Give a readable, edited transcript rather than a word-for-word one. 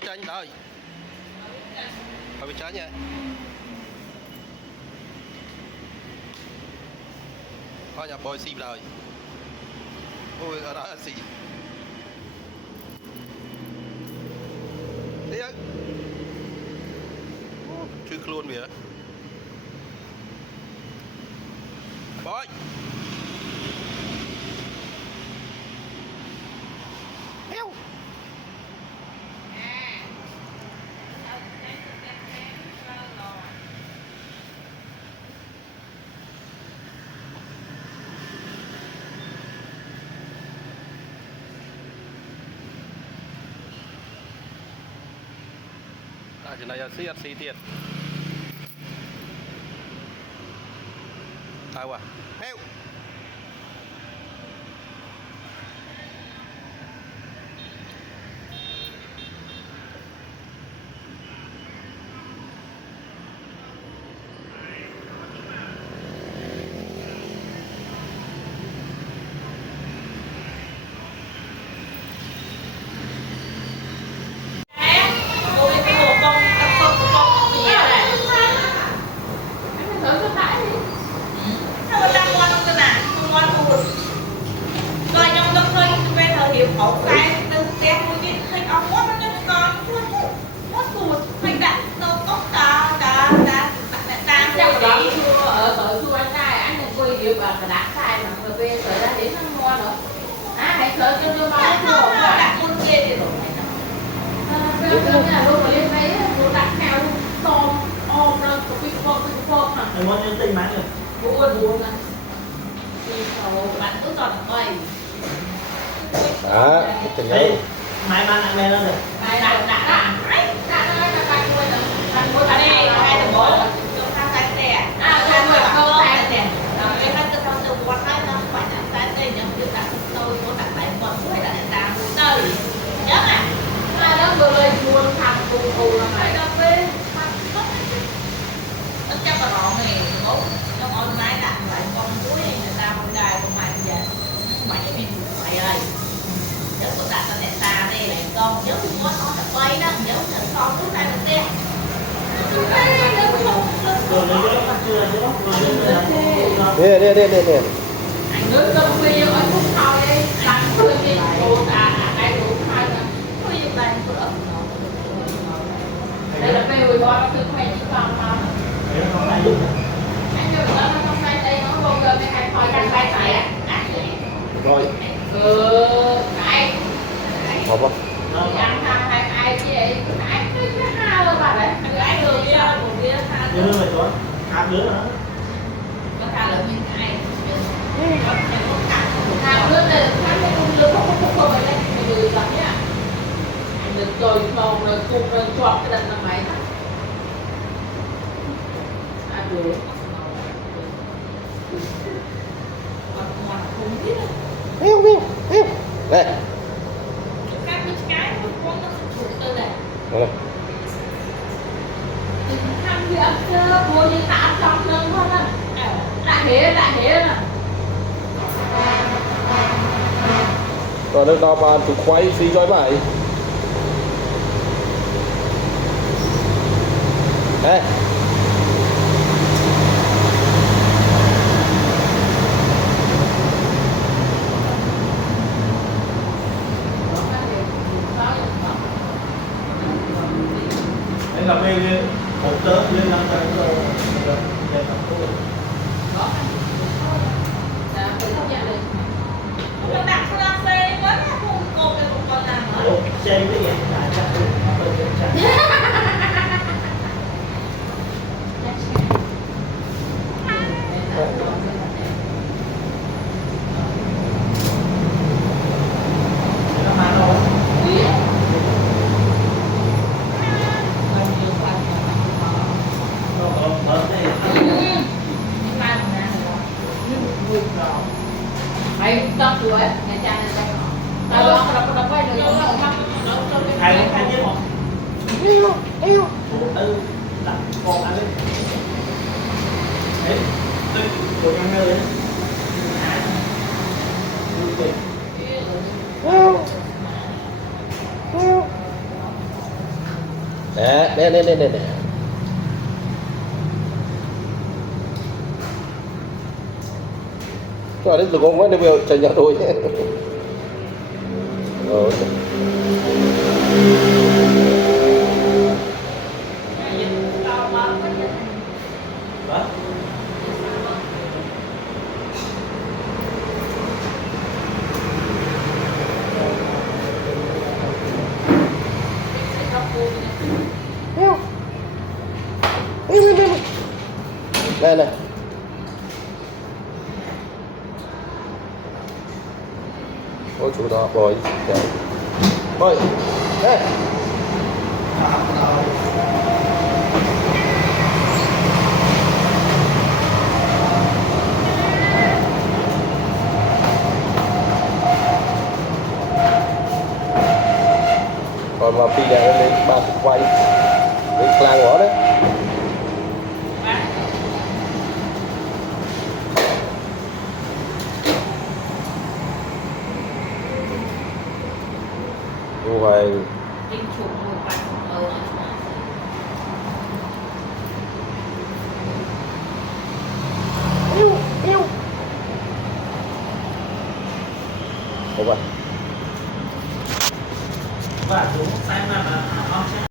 tranh đời ở bên trái nha. Có nhà bôi xìm đời. Ôi ở đó xì. Đi ơi. Chưa luôn vậy. Bôi. Heo. Chỗ này là CSC tiền. Ai quá. Heo. Hậu cái từ té mũi cái hình ống mót nó như con mót cùi mình đặt đâu tốt ta chắc là chua ở chua anh trai anh đừng quỳ điều bảo cả đá sai mà người về tới ra đến thằng ngon nữa hãy sợ cho đưa bao chua đặt con kia thì bây giờ là luôn mà lên đấy luôn đặt theo tôm ôm rồi cái con hả anh muốn nhân tình bán rồi buồn à thì bạn cứ chọn quay Đó, tình nhau. mai bán ăn đây lên rồi này đã đây hai thằng bố trong thang tay xe thang người con tay xe cái thang từ thang từ quan tay nó phải đặt tay xe nhưng mà đặt tôi có đặt lại một cái là đặt tay nhớ à hai đứa vừa lên buồn thằng cùng là phải cà phê nó chắc là bọn này bố nó on máy đặt lại con cuối người ta không đài con mày giờ mày cái mình mày ơi nếu tôi đặt là ta đây lại con nếu tôi có nó là quay đó nếu là con lúc này là xe rồi lấy cái bắt chưa chứ Đi. anh đứng trong khi ở phút sau đi làm thôi đi đồ cái đủ hai là thôi như vậy cửa đây là về rồi nó cứ khoe những con mà anh cho nó không phải đây nó vô cơ mấy cái khỏi cái phải Rồi. cái Hộp không? ăn thằng ai chị ai cứ hai rồi bà đấy cái đường kia một kia tha đưa về chỗ hạt đứa nữa có tha lượng những cái thằng luôn là thằng cái con lừa không phải đấy người lắm nhá anh được rồi còn rồi cùng rồi chọn cái đằng là máy được Heo. Đây. cái con nó thuộc từ này Rồi. thằng gì ăn chưa mua như ta ăn trong lưng thôi á lại hế nè Rồi nó đo bàn tụi quay xí cho bài. Đây. đấy là về một tớ lên năm cái rồi để làm tốt nó đặt cà phê quá không cột cái con làm ồ chơi cái gì là chắc mày tao tuổi nhà cha này tao đâu quay được hai chiếc một Heo. đặt con ăn đấy đấy tôi của nhà người đấy Heo. nè cho đấy tụi con mới đi chơi nhà tôi rồi Hả? nè nè ôi chú đó bồi bồi đây còn mà phi này lên 30 quay lên clang ngõ đấy rồi Tinh trùng một vài màu không ạ